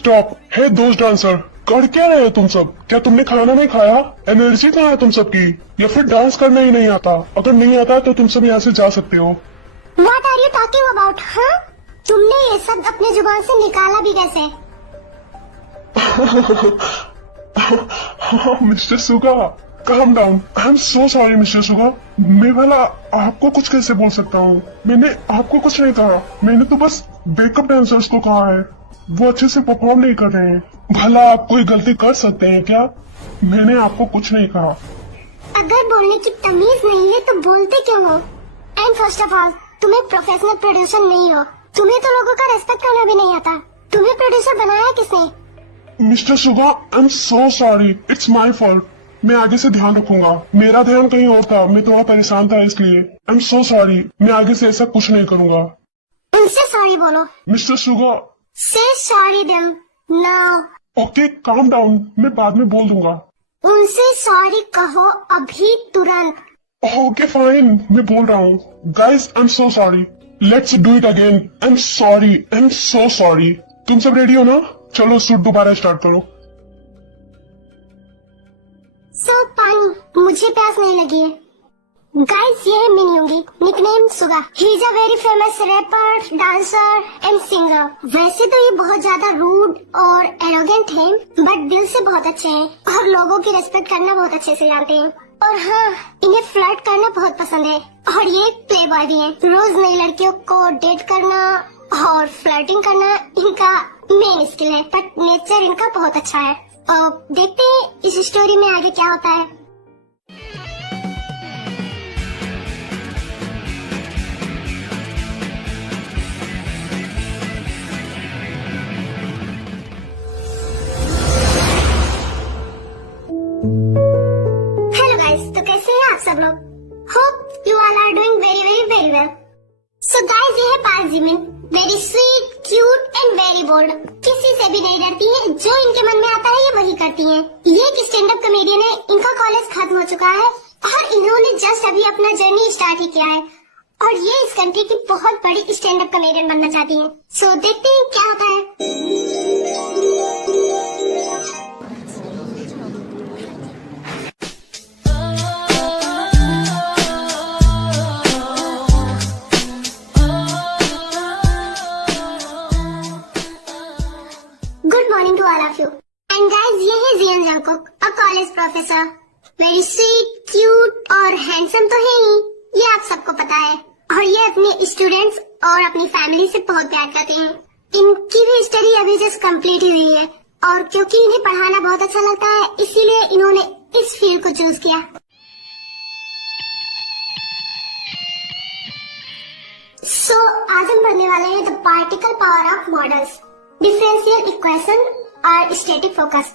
Stop. हे दोस्त dancer, कर क्या रहे हो तुम सब? क्या तुमने खाना नहीं खाया? एनर्जी कहाँ है तुम सबकी? या फिर डांस करना ही नहीं आता? अगर नहीं आता तो तुम सब यहाँ से जा सकते हो। What are you talking about? हाँ? तुमने ये सब अपने जुबान से निकाला भी कैसे? Mister Suga, calm down. I am so sorry mister Suga. मैं भला आपको कुछ कैसे बोल सकता हूँ? मैंने आपको कुछ नहीं कहा। मैंने तो बस बैकअप डांसर्स को कहा है, वो अच्छे से परफॉर्म नहीं कर रहे हैं। भला आप कोई गलती कर सकते हैं क्या? मैंने आपको कुछ नहीं कहा। अगर बोलने की तमीज नहीं है तो बोलते क्यों हो? एंड फर्स्ट ऑफ ऑल, तुम एक प्रोफेशनल प्रोड्यूसर नहीं हो। तुम्हें तो लोगों का रेस्पेक्ट करना भी नहीं आता। तुम्हें प्रोड्यूसर बनाया किसने? Mister Suga, I am so sorry, it's my fault. मैं आगे से ध्यान रखूंगा। मेरा ध्यान कहीं और था, मैं थोड़ा परेशान था इसलिए। आई एम सो सॉरी, मैं आगे से ऐसा कुछ नहीं करूंगा। उनसे सॉरी बोलो। मिस्टर सुगा, से sorry them now. Okay calm down, मैं बाद में बोल दूंगा। उनसे सॉरी कहो अभी तुरंत। ओके फाइन, मैं बोल रहा हूँ। Guys I am so sorry, let's do it again. I am sorry, I am so sorry. तुम सब रेडी हो ना? चलो शूट दोबारा स्टार्ट करो। सो पानी, मुझे प्यास नहीं लगी है। गाइस, ये है Min Yoongi, nickname Suga. He is a very famous rapper, dancer and singer. वैसे तो ये बहुत ज्यादा रूड और एरोगेंट है, बट दिल से बहुत अच्छे हैं और लोगों की रिस्पेक्ट करना बहुत अच्छे से जानते हैं। और हाँ, इन्हें फ्लर्ट करना बहुत पसंद है और ये एक प्ले बॉय भी है। रोज नई लड़कियों को डेट करना और फ्लर्टिंग करना इनका मेन स्किल है, बट नेचर इनका बहुत अच्छा है। देखते हैं इस स्टोरी में आगे क्या होता है। हेलो गाइस, तो कैसे हैं आप सब लोग? Hope you all are doing very very very well. So guys, ये है Park Jimin, very sweet, cute and very bold. किसी से भी नहीं डरती है, जो इनके मन में आता है ये वही करती हैं। ये एक स्टैंड अप कॉमेडियन है। इनका कॉलेज खत्म हो चुका है और इन्होंने जस्ट अभी अपना जर्नी स्टार्ट ही किया है और ये इस कंट्री की बहुत बड़ी स्टैंड अप कॉमेडियन बनना चाहती हैं। सो देखते हैं क्या होता है। Good morning to all of you. And guys, ये है Jeon Jungkook, a college professor. Very sweet, cute और हैंडसम तो है ही, ये आप सबको पता है। और ये अपने स्टूडेंट्स और अपनी फैमिली से बहुत प्यार करते हैं। इनकी भी स्टडी अभी जस्ट कंप्लीट ही हुई है और क्योंकि इन्हें पढ़ाना बहुत अच्छा लगता है, इसीलिए इन्होंने इस फील्ड को चूज किया। सो आज हम पढ़ने वाले हैं the particle power of models, differential equation or static focus.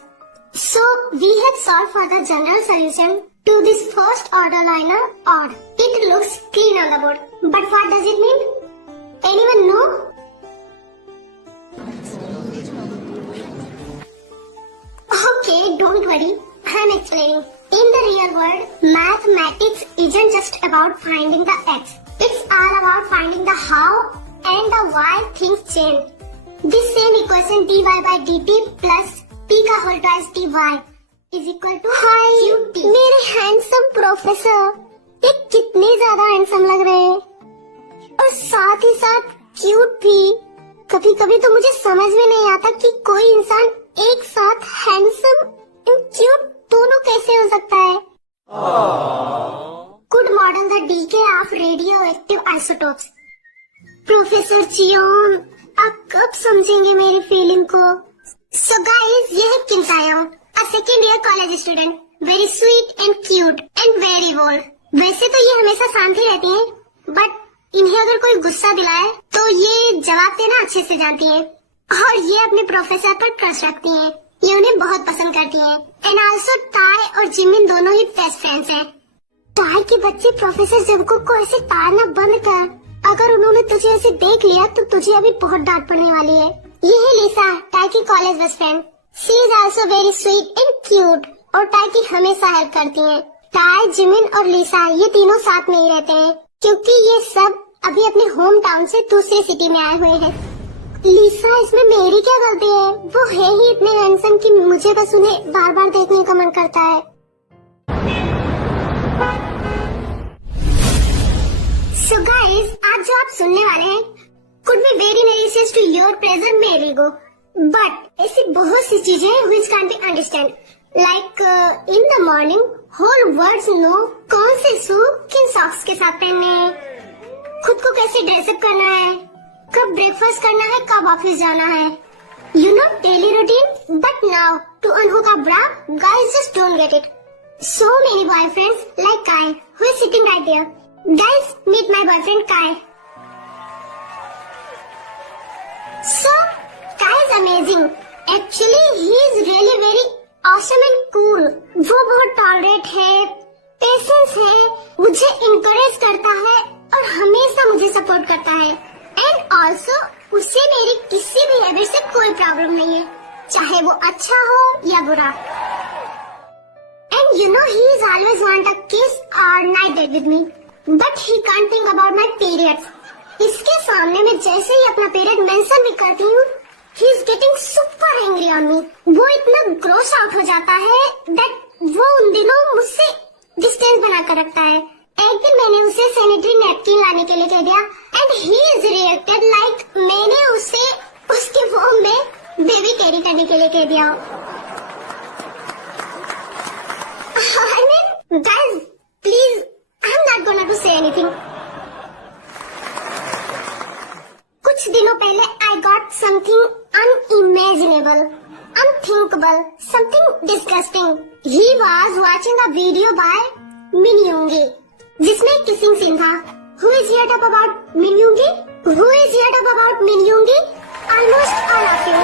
So we have solved for the general solution to this first order linear odd. It looks clean on the board, but what does it mean? Anyone know? Okay, don't worry, I'm explaining. In the real world, mathematics isn't just about finding the x. It's all about finding the how and the why things change. This same equation dy by dt plus p का whole twice dy is equal to qt. मेरे handsome professor, ये कितने ज्यादा handsome लग रहे हैं और साथ ही साथ क्यूट भी। कभी कभी तो मुझे समझ में नहीं आता कि कोई इंसान एक साथ हैंडसम एंड क्यूट दोनों कैसे हो सकता है। Could model the decay of radioactive isotopes. Professor Cheon, आप कब समझेंगे मेरी फीलिंग को? सो गाइस, ये है Kim Sayong, a second year college student, very sweet and cute and very bold. वैसे तो ये हमेशा शांत ही रहती हैं, बट इन्हें अगर कोई गुस्सा दिलाए तो ये जवाब देना अच्छे से जानती हैं और ये अपने प्रोफेसर पर ट्रस्ट रखती हैं। ये उन्हें बहुत पसंद करती हैं। एंड आल्सो टाई और जिमिन दोनों ही बेस्ट फ्रेंड्स हैं। टाई के बच्चे प्रोफेसर जंगकुक को ऐसे ताड़ना बंद कर। अगर उन्होंने तुझे ऐसे देख लिया तो तुझे अभी बहुत डांट पड़ने वाली है। ये है लिसा, टाई की college best friend. She is also very sweet and cute और टाई की हमेशा हेल्प करती हैं। टाई, जिमिन और लिसा ये तीनों साथ में ही रहते हैं क्योंकि ये सब अभी अपने होम टाउन से दूसरी सिटी में आए हुए हैं। लिसा, इसमें मेरी क्या गलती है? वो है ही इतने हैंडसम कि मुझे बस उन्हें बार बार देखने का मन करता है। So guys, आज जो आप सुनने वाले हैं could be very malicious to your pleasure, मेरे को, but ऐसी बहुत सी चीजें हैं which can't be understand. Like in the morning, whole world know कौन से शू किन सॉक्स के साथ पहनने हैं, खुद को कैसे ड्रेसअप करना है, कब ब्रेकफास्ट करना है, कब ऑफिस जाना है, you know daily routine. But now to unhook a bra, guys just don't get it. So many boyfriends like Kai who is sitting right there. Guys, meet my boyfriend Kai. So, Kai is amazing. Actually, he is really very awesome and cool. वो बहुत tolerate है, patience है, मुझे encourage करता है और हमेशा मुझे सपोर्ट करता है। एंड ऑल्सो उसे मेरी किसी भी हैबिट से कोई प्रॉब्लम नहीं है, चाहे वो अच्छा हो या बुरा। And you know he is always want a kiss और night date with me, but he can't think about my periods. इसके सामने मैं जैसे ही अपना पीरियड मेंशन भी करती हूँ, he is getting super angry on me. वो इतना ग्रोस आउट हो जाता है दैट वो उन दिनों मुझसे डिस्टेंस बना कर रखता है। एक दिन मैंने उसे सैनिटरी नैपकिन लाने के लिए कह दिया and he is reacted like मैंने उसे उसके वॉम में बेबी कैरी करने के लिए कह दिया। I mean, guys, please, I'm not gonna to say anything. कुछ दिनों पहले I got something unimaginable, unthinkable, something disgusting. He was watching a video by Min Yoongi, जिसमें किसिंग सीन था। Who is heard up about Min Yoongi? Who is heard up about Min Yoongi? Almost all of you.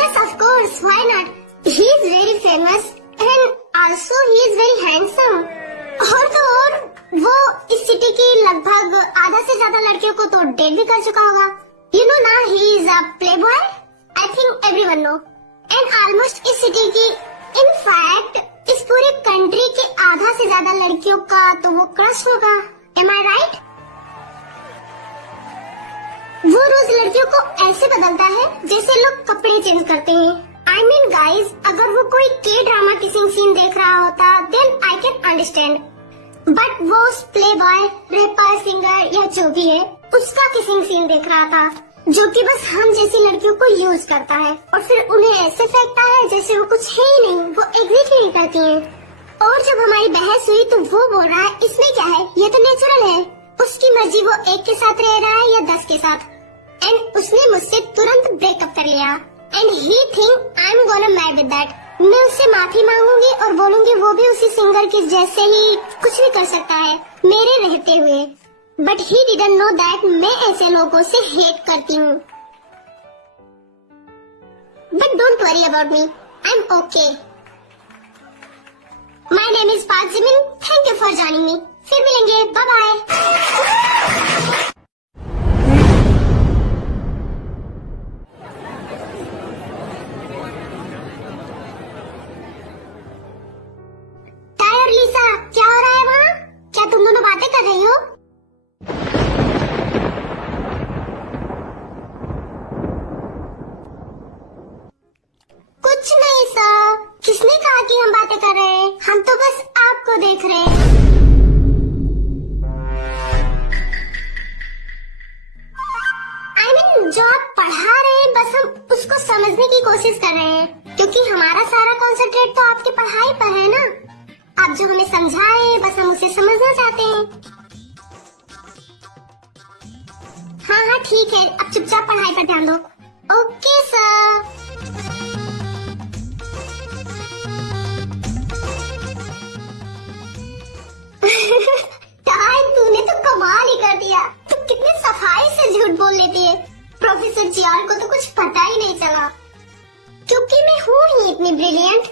Yes, of course. Why not? He is very famous and also he is very handsome. और तो और वो इस city की लगभग आधा से ज्यादा लड़कियों को तो डेट भी कर चुका होगा। You know ना, he is a playboy. I think everyone know. And almost इस सिटी की, in fact, इस पूरे कंट्री के आधा से ज्यादा लड़कियों का तो वो क्रश होगा। Am I right? वो रोज लड़कियों को ऐसे बदलता है जैसे लोग कपड़े चेंज करते हैं। I mean guys, अगर वो कोई के ड्रामा किसिंग सीन देख रहा होता then I can understand. But वो उस प्ले बॉय, रैपर, सिंगर या जो भी है उसका किसिंग सीन देख रहा था, जो कि बस हम जैसी लड़कियों को यूज करता है और फिर उन्हें ऐसे फेंकता है जैसे वो कुछ है ही नहीं, वो एग्जिस्ट नहीं करती हैं। और जब हमारी बहस हुई तो वो बोल रहा है इसमें क्या है, ये तो नेचुरल है, उसकी मर्जी वो एक के साथ रह रहा है या 10 के साथ। एंड उसने मुझसे तुरंत ब्रेकअप कर लिया and he think I am gonna mad with that. मैं उससे माफी मांगूंगी और बोलूंगी वो भी उसी सिंगर के जैसे ही कुछ भी कर सकता है मेरे रहते हुए। But he didn't know that मैं ऐसे लोगों से हेट करती हूँ। But don't worry about me, I am okay. My name is park Jimin, thank you for joining me. फिर मिलेंगे, बाय बाय। क्या हो रहा है वहाँ? क्या तुम दोनों बातें कर रही हो? कुछ नहीं सर, किसने कहा कि हम बातें कर रहे हैं? हम तो बस आपको देख रहे हैं। I mean, जो आप पढ़ा रहे हैं बस हम उसको समझने की कोशिश कर रहे हैं, क्योंकि हमारा सारा कॉन्सेंट्रेट तो आपकी पढ़ाई पर है ना। आप जो हमें समझाए बस हम उसे समझना चाहते हैं। हाँ हाँ ठीक है, अब चुपचाप पढ़ाई पर ध्यान दो। Okay sir. तूने तो कमाल ही कर दिया। तू कितनी सफाई से झूठ बोल लेती है। प्रोफेसर जियाल को तो कुछ पता ही नहीं चला, क्योंकि मैं हूँ ही इतनी ब्रिलियंट।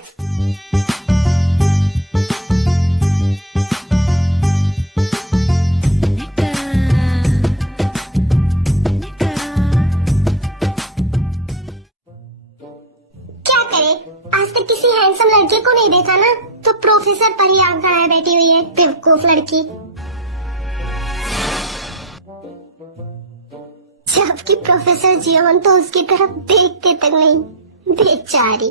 आज तक किसी हैंडसम लड़के को नहीं देखा ना, तो प्रोफेसर पर ही आंख बनाए बैठी हुई है बेवकूफ लड़की। आपकी प्रोफेसर जियोन तो उसकी तरफ देखते तक नहीं, बेचारी।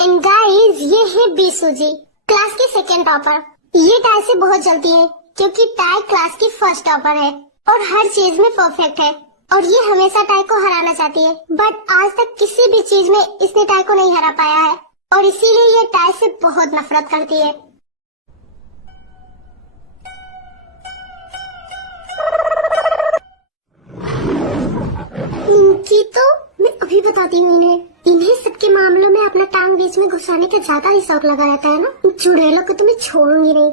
एंड गाइस, ये है बीसू जी, क्लास की सेकेंड टॉपर। ये टाई से बहुत जलती है क्योंकि टाई क्लास की फर्स्ट टॉपर है और हर चीज में परफेक्ट है और ये हमेशा टाई को हराना चाहती है, बट आज तक किसी भी चीज में इसने टाई को नहीं हरा पाया है और इसीलिए ये टाई से बहुत नफरत करती है। इनकी तो मैं अभी बताती हूँ इन्हें सबके मामलों में अपना टांग बीच में घुसाने का ज्यादा ही शौक लगा रहता है ना। चुड़ैलों को तो मैं छोड़ूंगी नहीं।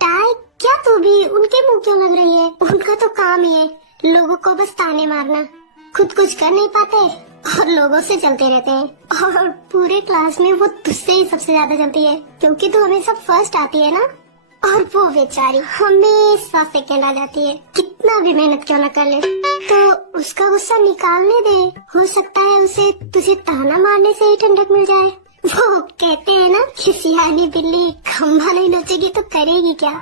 टाई क्या तू भी उनके मुंह क्यों लग रही है? उनका तो काम ही है लोगों को बस ताने मारना, खुद कुछ कर नहीं पाते और लोगों से जलते रहते हैं और पूरे क्लास में वो तुझसे ही सबसे ज्यादा जलती है क्योंकि तू हमेशा फर्स्ट आती है ना और वो बेचारी हमेशा सेकेंड आ जाती है। कितना भी मेहनत क्यों न कर ले तो उसका गुस्सा निकालने दे, हो सकता है उसे तुझे ताना मारने से ही ठंडक मिल जाए। वो कहते हैं ना कि सियानी बिल्ली खंभा नहीं नोचेगी तो करेगी क्या।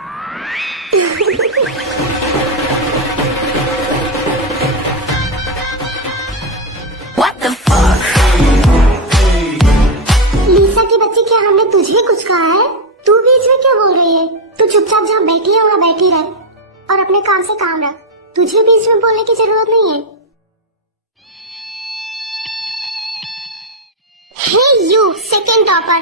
लीसा की बच्ची, क्या हमने तुझे कुछ कहा है? तू बीच में क्या बोल रही है? तू चुपचाप जहाँ बैठी है वहाँ बैठी रह और अपने काम से काम रख। तुझे बीच में बोलने की जरूरत नहीं है। हे यू सेकेंड टॉपर,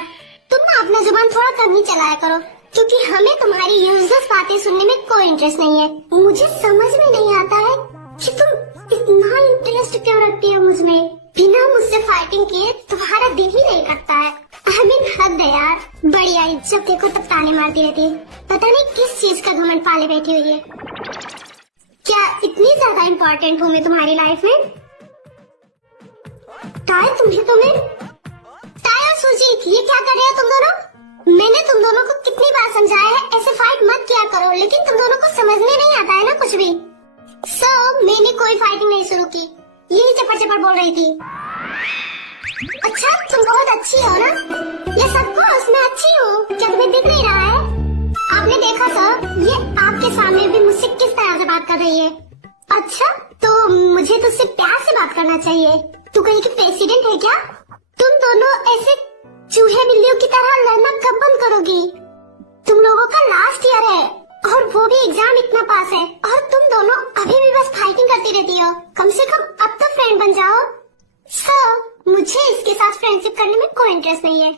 तुम ना अपना जुबान थोड़ा कम ही चलाया करो क्योंकि हमें तुम्हारी यूजलेस बातें सुनने में कोई इंटरेस्ट नहीं है। मुझे समझ में नहीं आता है कि तुम इतना इंटरेस्ट क्यों रखती हो मुझ में। बिना मुझसे फाइटिंग किए तुम्हारा दिल ही नहीं करता है। I mean, हद है यार। बड़ी आई जब देखो तब ताने मारती रहती है। पता नहीं किस चीज का घमंड पाले बैठी हुई है। क्या इतनी ज्यादा इम्पोर्टेंट हूँ मैं तुम्हारी लाइफ में? टाई और सुजीत, ये क्या कर रहे हो तुम दोनों? मैंने तुम दोनों को कितनी बार समझाया है ऐसे फाइट मत किया करो, लेकिन तुम दोनों को समझ में नहीं आता है ना कुछ भी। मैंने कोई फाइटिंग नहीं शुरू की, यही चपर चपर बोल रही थी। अच्छा, तुम बहुत अच्छी हो ना? ये सबको मैं अच्छी हूँ, क्या तुम्हें दिख नहीं रहा है? आपने देखा सर, ये आपके सामने भी मुझसे किस तरह से बात कर रही है। अच्छा, तो मुझे तुझसे प्यार से बात करना चाहिए। तू कहीं की प्रेसिडेंट है क्या? तुम दोनों ऐसे चूहे बिल्लियों की तरह लड़ना कब बंद करोगी? तुम लोगों का लास्ट ईयर है और वो भी एग्जाम इतना पास है और तुम दोनों अभी भी बस फाइटिंग करती रहती हो। कम से कम अब तो फ्रेंड बन जाओ। सर, मुझे इसके साथ फ्रेंडशिप करने में कोई इंटरेस्ट नहीं है।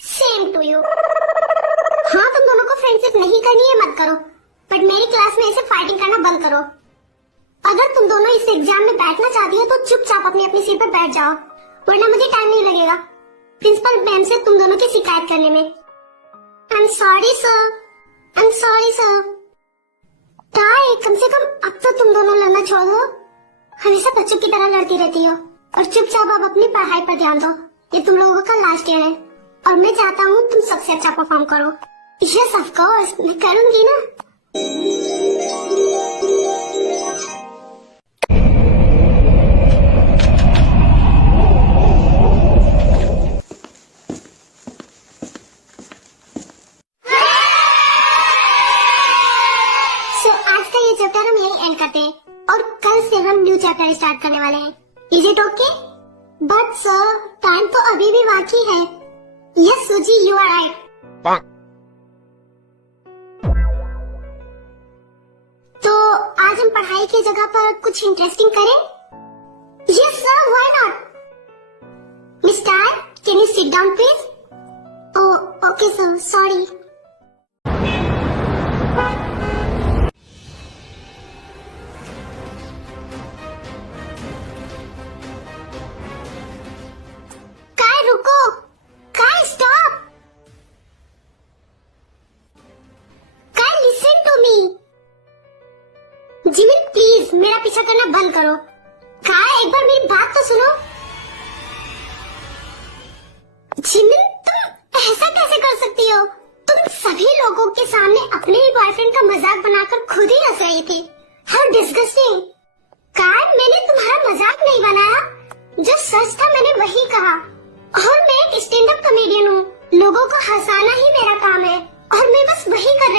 Same to you. हाँ, तुम दोनों को फ्रेंडशिप नहीं करनी है मत करो, बट मेरी क्लास में ऐसे फाइटिंग करना बंद करो। अगर तुम दोनों इस एग्जाम में बैठना चाहती हो तो चुपचाप अपनी अपनी सीट पर बैठ जाओ, वरना मुझे टाइम नहीं लगेगा प्रिंसिपल मैम से तुम दोनों की शिकायत करने में। I am sorry sir. टाई, कम से कम अब तो तुम दोनों लड़ना छोड़ दो। हमेशा बच्चों की तरह लड़ती रहती हो और चुपचाप अब अपनी पढ़ाई पर ध्यान दो। ये तुम लोगों का लास्ट ईयर है और मैं चाहता हूँ तुम सबसे अच्छा परफॉर्म करो। यस ऑफ कोर्स, मैं करूँगी ना। चैप्टर हम यही एंड करते हैं और कल से हम न्यू चैप्टर स्टार्ट करने वाले हैं। Is it okay? But sir, time तो अभी भी बाकी है। यस सुजी, यू आर राइट। तो आज हम पढ़ाई की जगह पर कुछ इंटरेस्टिंग करें? Yes sir, why not. Mister, can you sit down please? Okay sir, sorry. Jimin please मेरा पीछा करना बंद करो। काय, एक बार मेरी बात तो सुनो। जिमिन, तुम ऐसा कैसे कर सकती हो? तुम सभी लोगों के सामने अपने ही बॉयफ्रेंड का मजाक बनाकर खुद ही हंस रही थी। How disgusting. काय, मैंने तुम्हारा मजाक नहीं बनाया, जो सच था मैंने वही कहा। और मैं एक स्टैंड अप कॉमेडियन हूँ, लोगों को हंसाना ही मेरा काम है और मैं बस वही कर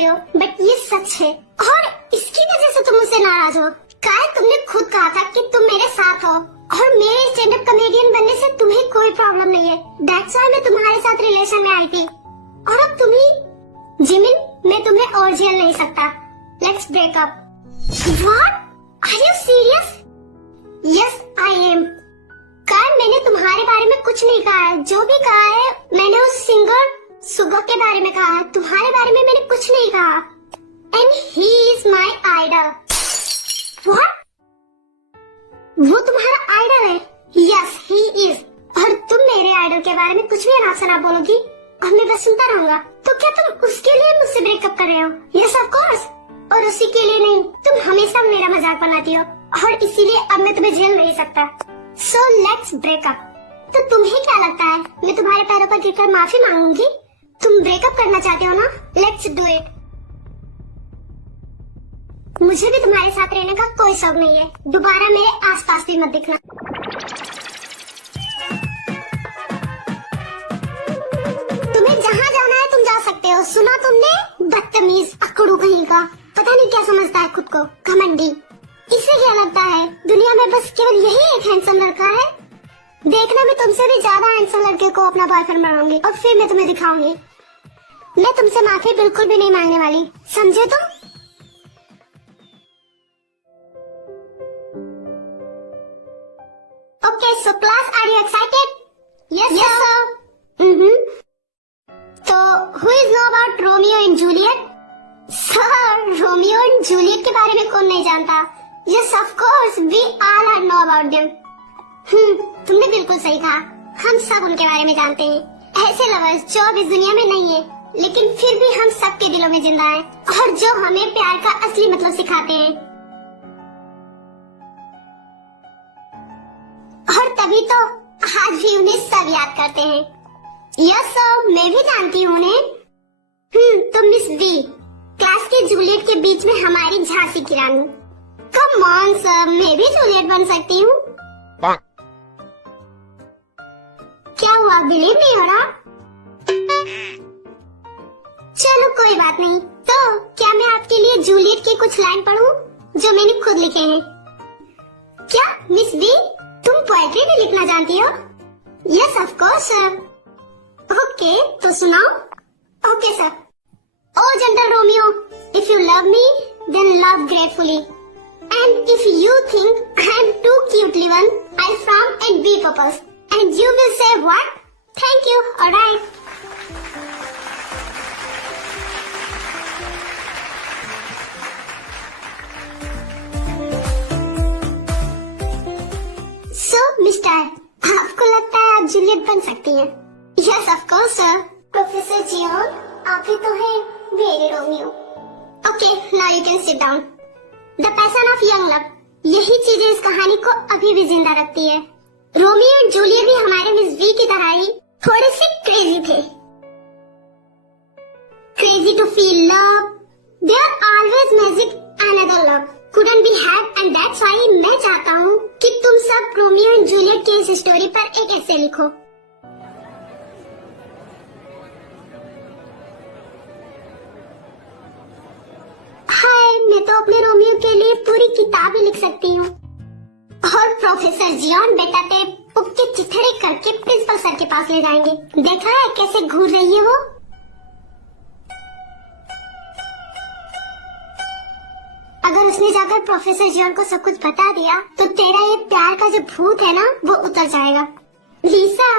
सकते हो, बट ये सच है और इसकी वजह से तुम मुझसे नाराज हो। काय तुमने खुद कहा था कि तुम मेरे साथ हो और मेरे स्टैंड अप कॉमेडियन बनने से तुम्हें कोई प्रॉब्लम नहीं है। दैट्स व्हाई मैं तुम्हारे साथ रिलेशन में आई थी। और अब तुम ही जिमिन, मैं तुम्हें और झेल नहीं सकता। Let's break up. What? Are you serious? Yes I am. काय मैंने तुम्हारे बारे में कुछ नहीं कहा है। जो भी कहा है मैंने उस सिंगर सुगा के बारे में कहा है। तुम्हारे बारे में मैंने कुछ नहीं कहा। And he is my idol. What? वो तुम्हारा आइडल है? Yes he is. और तुम मेरे आइडल के बारे में कुछ भी अनाप शनाप बोलोगी और मैं बस सुनता रहूंगा। तो क्या तुम उसके लिए मुझसे ब्रेकअप कर रहे हो? Yes of course. और उसी के लिए नहीं, तुम हमेशा मेरा मजाक बनाती हो और इसीलिए अब मैं तुम्हें झेल नहीं सकता। So let's breakup. तो तुम्हें क्या लगता है मैं तुम्हारे पैरों पर गिरकर माफी मांगूंगी? तुम ब्रेकअप करना चाहते हो ना? Let's do it. मुझे भी तुम्हारे साथ रहने का कोई शौक नहीं है। दोबारा मेरे आसपास भी मत दिखना। तुम्हें जहाँ जाना है तुम जा सकते हो। सुना तुमने? बदतमीज अकड़ू कहीं का। पता नहीं क्या समझता है खुद को, घमंडी। इसे क्या लगता है दुनिया में बस केवल यही एक हैंडसम लड़का है? देखना मैं तुमसे भी ज्यादा हैंडसम लड़के को अपना बॉयफ्रेंड बनाऊंगी और फिर मैं तुम्हें दिखाऊंगी। मैं तुमसे माफी बिल्कुल भी नहीं मांगने वाली, समझे तुम? Okay so class, are you excited? Yes sir. तो who is know about Romeo and Juliet? Sir, Romeo and Juliet के बारे में कौन नहीं जानता? Yes of course, we all are know about them. तुमने बिल्कुल सही कहा, हम सब उनके बारे में जानते हैं। ऐसे लवर्स जो अब इस दुनिया में नहीं है, लेकिन फिर भी हम सबके दिलों में जिंदा है और जो हमें प्यार का असली मतलब सिखाते हैं। और तभी तो आज भी उन्हें सब याद करते हैं। यस सर, मैं भी जानती हूँ उन्हें। तो मिस वी, क्लास के जूलियट के बीच में हमारी झांसी की रानी। कम ऑन सर, मैं भी जूलियट बन सकती हूँ। क्या हुआ, बिलीव नहीं हो रहा? चलो कोई बात नहीं। तो क्या मैं आपके लिए जूलियट की कुछ लाइन पढ़ूं जो मैंने खुद लिखे हैं? क्या मिस बी, तुम पोएट्री भी लिखना जानती हो? Yes of course sir. Okay तो सुनाओ। Okay sir. O gentle Romeo, if you love me then love gratefully, and if you think I am too cutely won, I from and be purpose, and you will say what? Thank you. All right. So, Mister, आपको लगता है आप Juliet बन सकती हैं? Yes, of course, sir. Professor Jion, आप ही तो हैं मेरे Romeo. Okay, now you can sit down. The passion of young love, यही चीजें इस कहानी को अभी भी जिंदा रखती है। रोमियो और जूलियट भी हमारे मिस वी की तरह ही थोड़े से क्रेजी थे। Crazy to feel love, they are always magic another love couldn't be had and that's why मैं चाहता हूँ कि तुम सब रोमियो और जूलियट की इस स्टोरी पर एक ऐसे लिखो। हाय, मैं तो अपने रोमियो के लिए पूरी किताब ही लिख सकती हूँ। और प्रोफेसर जियोन बेटा पे बुक के चिथड़े करके प्रिंसिपल सर के पास ले जाएंगे। देखा है कैसे घूर रही है वो? अगर उसने जाकर प्रोफेसर जियोन को सब कुछ बता दिया तो तेरा ये प्यार का जो भूत है ना वो उतर जाएगा। लीसा,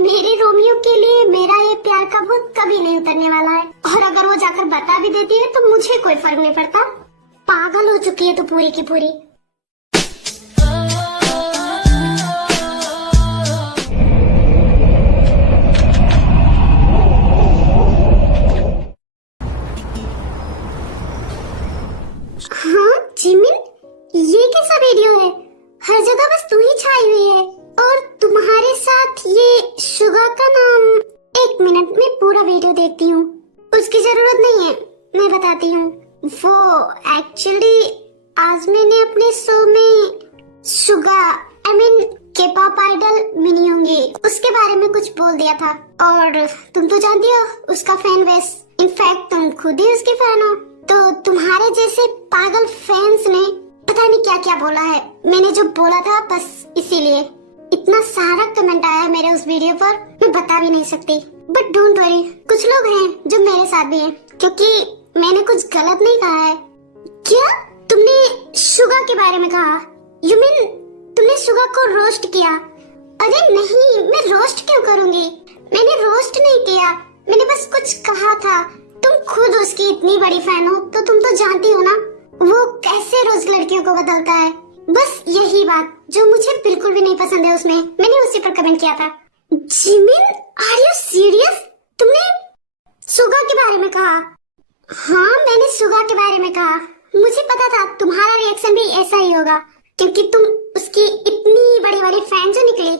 मेरे रोमियो के लिए मेरा ये प्यार का भूत कभी नहीं उतरने वाला है। और अगर वो जाकर बता भी देती है तो मुझे कोई फर्क नहीं पड़ता। पागल हो चुकी है तो पूरी की पूरी। जिमिन, ये कैसा वीडियो है? हर जगह बस तू ही छाई हुई है और तुम्हारे साथ ये शुगर का नाम। एक मिनट में पूरा वीडियो देखती हूँ। उसकी जरूरत नहीं है, मैं बताती हूँ। वो एक्चुअली आज मैंने अपने शो में शुगर के पॉप आइडल मिनी होंगी उसके बारे में कुछ बोल दिया था। और तुम तो जानती हो उसका फैन बेस, इनफैक्ट तुम खुद ही उसके फैन हो। तो तुम्हारे जैसे पागल फैंस ने पता नहीं क्या क्या बोला है, मैंने जो बोला था बस इसीलिए इतना सारा कमेंट आया है मेरे उस वीडियो पर, मैं बता भी नहीं सकती। बट डोंट वरी, कुछ लोग हैं जो मेरे साथ भी हैं, क्योंकि मैंने कुछ गलत नहीं कहा है। क्या तुमने शुगा के बारे में कहा? यू मीन तुमने शुगा को रोस्ट किया? अरे नहीं, मैं रोस्ट क्यों करूंगी, मैंने रोस्ट नहीं किया, मैंने बस कुछ कहा था। तुम खुद उसकी इतनी बड़ी फैन हो तो तुम तो जानती हो ना वो कैसे रोज लड़कियों को बदलता है। बस यही बात जो मुझे बिल्कुल भी नहीं पसंद है उसमें, मैंने उसी पर कमेंट किया था। Jimin, are you serious? तुमने सुगा के बारे में कहा? हाँ, मैंने सुगा के बारे में कहा। मुझे पता था तुम्हारा रिएक्शन भी ऐसा ही होगा, क्योंकि तुम उसकी इतनी बड़ी बड़ी फैन जो निकली।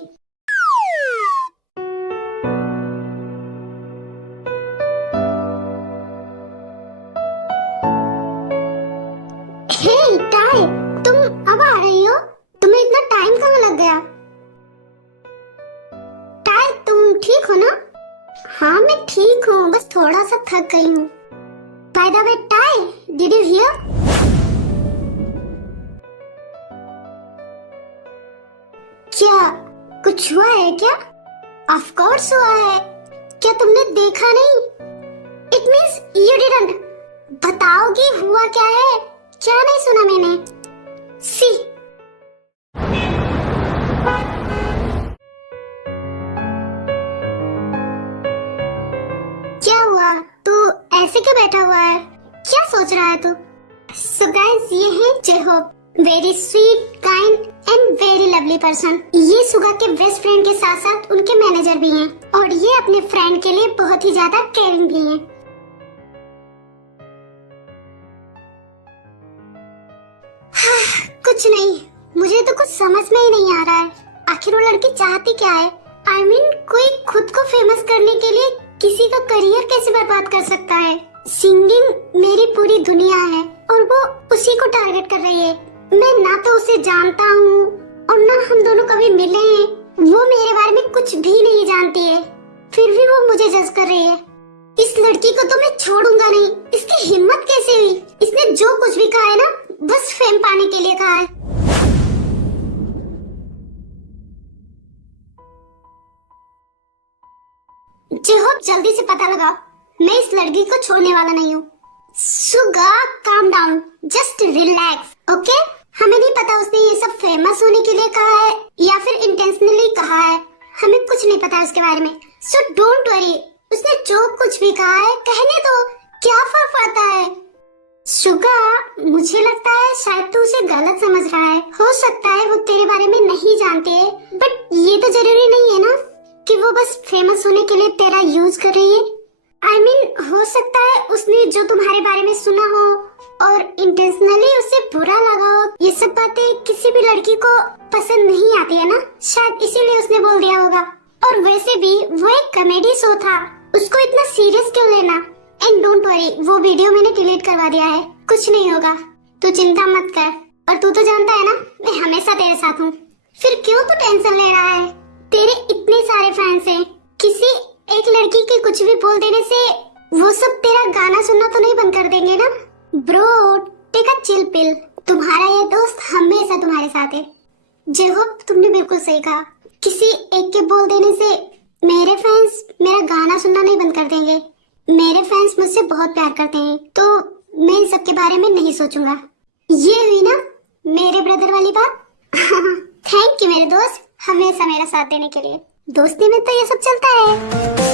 हे टाई, तुम अब आ रही हो? तुम्हें इतना टाइम कहाँ लग गया? टाई, तुम ठीक हो ना? हाँ, मैं ठीक हूँ, बस थोड़ा सा थक गई हूँ। By the way tie, did you here? क्या कुछ हुआ है क्या? ऑफ कोर्स हुआ है। क्या तुमने देखा नहीं? It means you didn't. बताओगी हुआ क्या है? क्या नहीं सुना मैंने? सी, क्या हुआ? तू ऐसे क्यों बैठा हुआ है? क्या सोच रहा है तू? सो गाइस, ये है J Hope, very sweet, kind and very lovely person. ये सुगा के बेस्ट फ्रेंड के साथ साथ उनके मैनेजर भी हैं, और ये अपने फ्रेंड के लिए बहुत ही ज्यादा केयरिंग भी हैं। कुछ नहीं, मुझे तो कुछ समझ में ही नहीं आ रहा है, आखिर वो लड़की चाहती क्या है? I mean, कोई खुद को फेमस करने के लिए किसी का करियर कैसे बर्बाद कर सकता है? सिंगिंग मेरी पूरी दुनिया है और वो उसी को टारगेट कर रही है। मैं ना तो उसे जानता हूँ और ना हम दोनों कभी मिले हैं। वो मेरे बारे में कुछ भी नहीं जानती है, फिर भी वो मुझे जज कर रही है। इस लड़की को तो मैं छोड़ूंगा नहीं। इसकी हिम्मत कैसे हुई? इसने जो कुछ भी कहा है ना, बस फेम पाने के लिए कहा है। जेहोप, जल्दी से पता लगाओ, मैं इस लड़की को छोड़ने वाला नहीं हूँ। सुगा, calm down, just relax, okay? हमें नहीं पता उसने ये सब फेमस होने के लिए कहा है या फिर इंटेंशनली कहा है, हमें कुछ नहीं पता उसके बारे में। सो डोंट वरी, उसने जो कुछ भी कहा है कहने दो, क्या फर्क पड़ता है? सुगा, मुझे लगता है शायद तू उसे गलत समझ रहा है। हो सकता है वो तेरे बारे में नहीं जानती है, बट ये तो जरूरी नहीं है ना कि वो बस फेमस होने के लिए तेरा यूज कर रही है। I mean, हो सकता है उसने जो तुम्हारे बारे में सुना हो और इंटेंशनली उसे बुरा लगा हो। ये सब बातें किसी भी लड़की को पसंद नहीं आती है ना, शायद इसीलिए उसने बोल दिया होगा। और वैसे भी वो एक कॉमेडी शो था, उसको इतना सीरियस क्यों लेना? एंड डोंट वरी, वो वीडियो मैंने डिलीट करवा दिया है, कुछ नहीं होगा, तू चिंता मत कर। और तू तो जानता है ना, मैं हमेशा तेरे साथ हूँ। फिर क्यों तू टेंशन ले रहा है? तेरे इतने सारे फैंस हैं, किसी एक लड़की के कुछ भी बोल देने से वो सब तेरा गाना सुनना तो नहीं बंद कर देंगे ना? Bro, take a chill pill, तुम्हारा ये दोस्त हमेशा तुम्हारे साथ है। जेहोप, तुमने बिल्कुल सही कहा, किसी एक के बोल देने से मेरे फैंस मेरा गाना सुनना नहीं बंद कर देंगे। मेरे फैंस मुझसे बहुत प्यार करते हैं, तो मैं इन सब के बारे में नहीं सोचूंगा। ये हुई ना मेरे ब्रदर वाली बात। थैंक यू मेरे दोस्त, हमेशा मेरा साथ देने के लिए। दोस्ती में तो ये सब चलता है।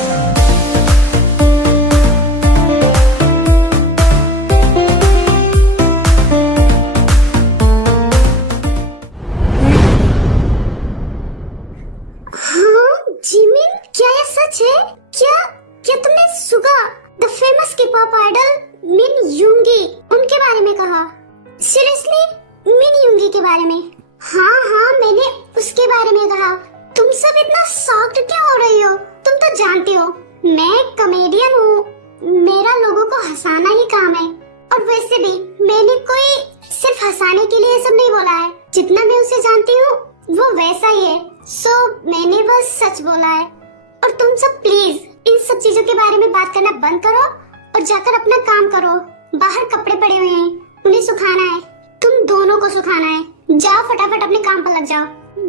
जिमिन, क्या ये सच है? क्या तुमने सुगा, द फेमस के-पॉप आइडल मिन यूंगी, उनके बारे में कहा? सीरियसली, मिन यूंगी के बारे में? हाँ, मैंने उसके बारे में कहा। तुम सब इतना शॉक्ड क्यों हो रही हो? तुम तो जानती हो मैं कॉमेडियन हूँ, मेरा लोगों को हंसाना ही काम है। और वैसे भी मैंने कोई सिर्फ हंसाने के लिए सब नहीं बोला है। जितना मैं उसे जानती हूँ वो वैसा ही है, सो मैंने बस सच बोला है। और तुम सब प्लीज इन सब चीजों के बारे में बात करना बंद करो और जाकर अपना काम करो। बाहर कपड़े पड़े हुए हैं, उन्हें सुखाना है, तुम दोनों को सुखाना है। जाओ फटाफट अपने काम पर लग जाओ।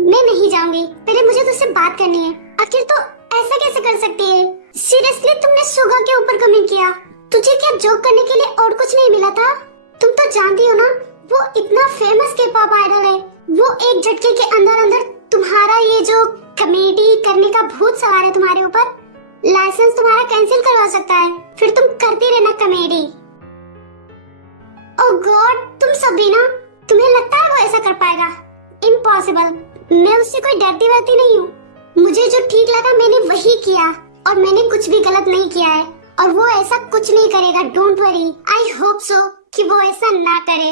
मैं नहीं जाऊंगी, पहले मुझे तुझसे बात करनी है। आखिर तो ऐसा कैसे कर सकती है? सीरियसली तुमने सुगा के ऊपर कमेंट किया। तुझे क्या जोक करने के लिए और कुछ नहीं मिला था? तुम तो जानती हो ना, वो इतना फेमस के पॉप आइडल है। वो एक झटके के अंदर अंदर तुम्हारा ये जो कॉमेडी करने का भूत सवार है तुम्हारे ऊपर, लाइसेंस तुम्हारा कैंसिल करवा सकता है। फिर तुम करती रहना कॉमेडी। ओह गॉड, तुम सभी ना, तुम्हें लगता है वो ऐसा कर पाएगा? इम्पॉसिबल। मैं उससे कोई डरती वरती नहीं हूँ। मुझे जो ठीक लगा मैंने वही किया और मैंने कुछ भी गलत नहीं किया है और वो ऐसा कुछ नहीं करेगा। Don't worry, I hope so कि वो ऐसा ना करे।